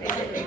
favorite.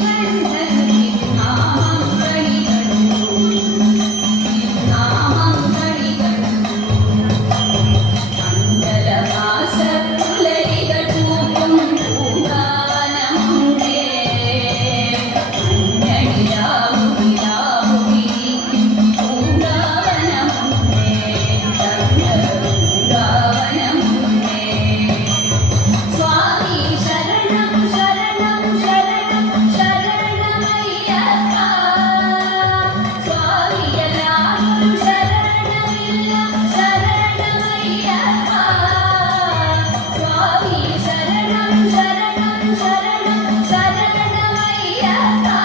Thank you.